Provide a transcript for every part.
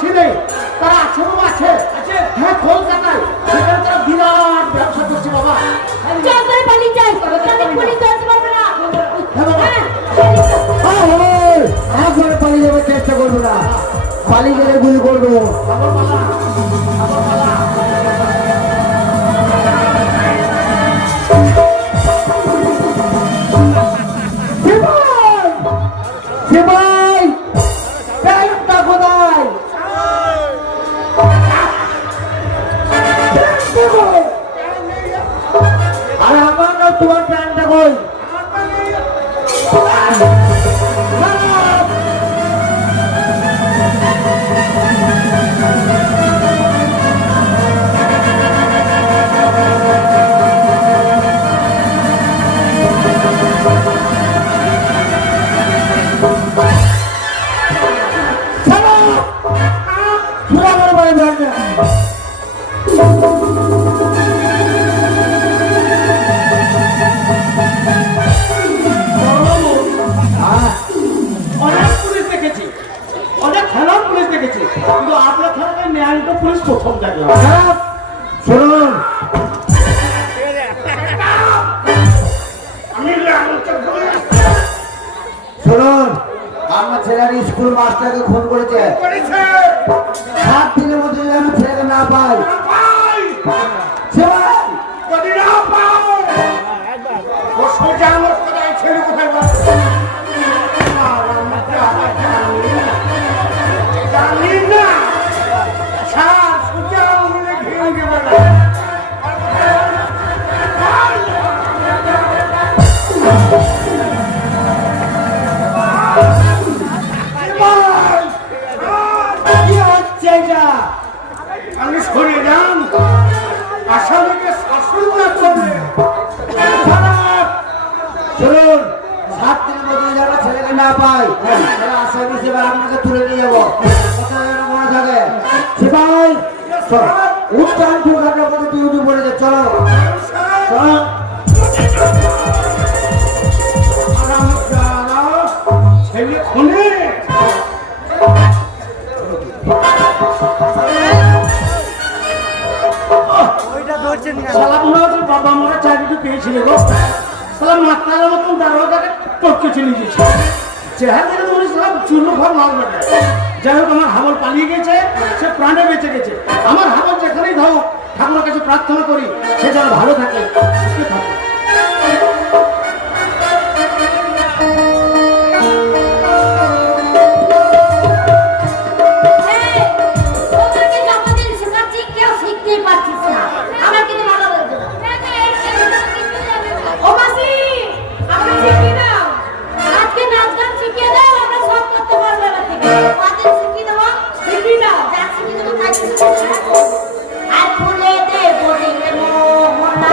আসি নেই, তারা আছে বাবা, আছে। হ্যাঁ, কলকাতায় সেখানে তারা বিরাট ব্যবসা করছে বাবা। চল করে পালিয়ে যাই, তাহলে পুলিশ ধরতে পারবে না। করে পালিয়ে যাবার চেষ্টা করবো না, পালিয়ে গেলে গুলি করবো। আর আমার না তোমার প্যান্টটা কই? অনেক পুলিশ দেখেছি, অনেক থানার পুলিশ দেখেছি, কিন্তু আপনার থানায় ন্যায়টা পুলিশ প্রথম দেখলাম। শুনুন, শুনুন, আমার ছেলের স্কুল মাস্টারকে ফোন করেছে। 7 দিনের মধ্যে যদি আমি ছেলেকে না পাই, আমি শুনিলাম আসামিকে শাসন না করলে শুনুন, 7 দিনের মধ্যে যদি আমরা ছেলেকে না পাই, তাহলে আসামি হিসেবে আপনাকে তুলে নিয়ে যাবো। কথা যেন মনে থাকে। সিপাই, উত্তর দুর্ঘটনার মধ্যে ডিউটি পড়েছে, চলো চলো। ছেলে খুনে সালা মনে হচ্ছে বাবা মারা চাকরিটা পেয়েছিল গো। সালা মাত্রার মতন দারোগাকে টপকে চলে গেছে। চেহারা দেখে মনে হচ্ছে চূর্ণ ঘর লাল বেটা। যাই হোক, আমার হাবল পালিয়ে গেছে, সে প্রাণে বেঁচে গেছে। আমার হাবল যেখানেই থাকুক, ঠাকুরের কাছে প্রার্থনা করি সে যেন ভালো থাকে, সুস্থ থাকে। আর ফুলে দে বলি মোহনা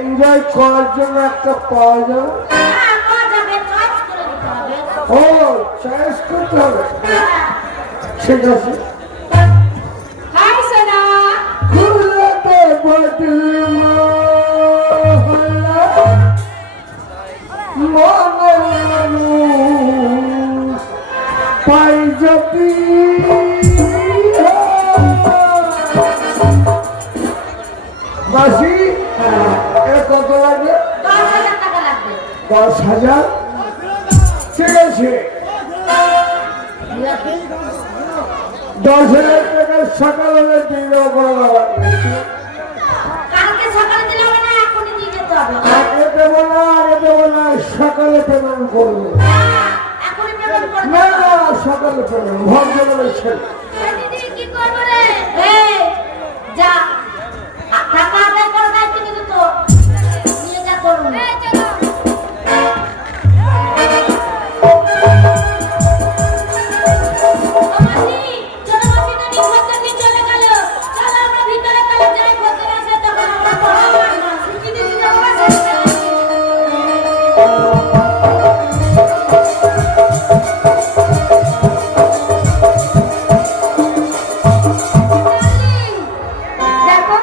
এনজয় করার জন্য একটা পাওয়া যাবে। হ্যাঁ, পাওয়া যাবে, চয়েস করে দিতে হবে। ও চয়েস করতে হবে, হ্যাঁ। ঠিক আছে। হাই সোনা। ঘুরতে বদলি মহল্লা, মনের মানুষ পাই যদি মাসি এর কত লাগবে? 10,000 টাকা লাগবে। 10,000, ঠিক আছে। 10,000 টাকা সকালে দিয়ে দেবো বড় বাবা। কালকে সকালে দিলে হবে না, এখনই দিয়ে যেতে হবে। আগে দেবো না, আগে দেবো না, সকালে পেমেন্ট করবো। হ্যাঁ, এখনই পেমেন্ট করে না দেবো। না, সকালে পেমেন্ট ভদ্র বলেছেন। দিদি কি করবো রে? এই, যা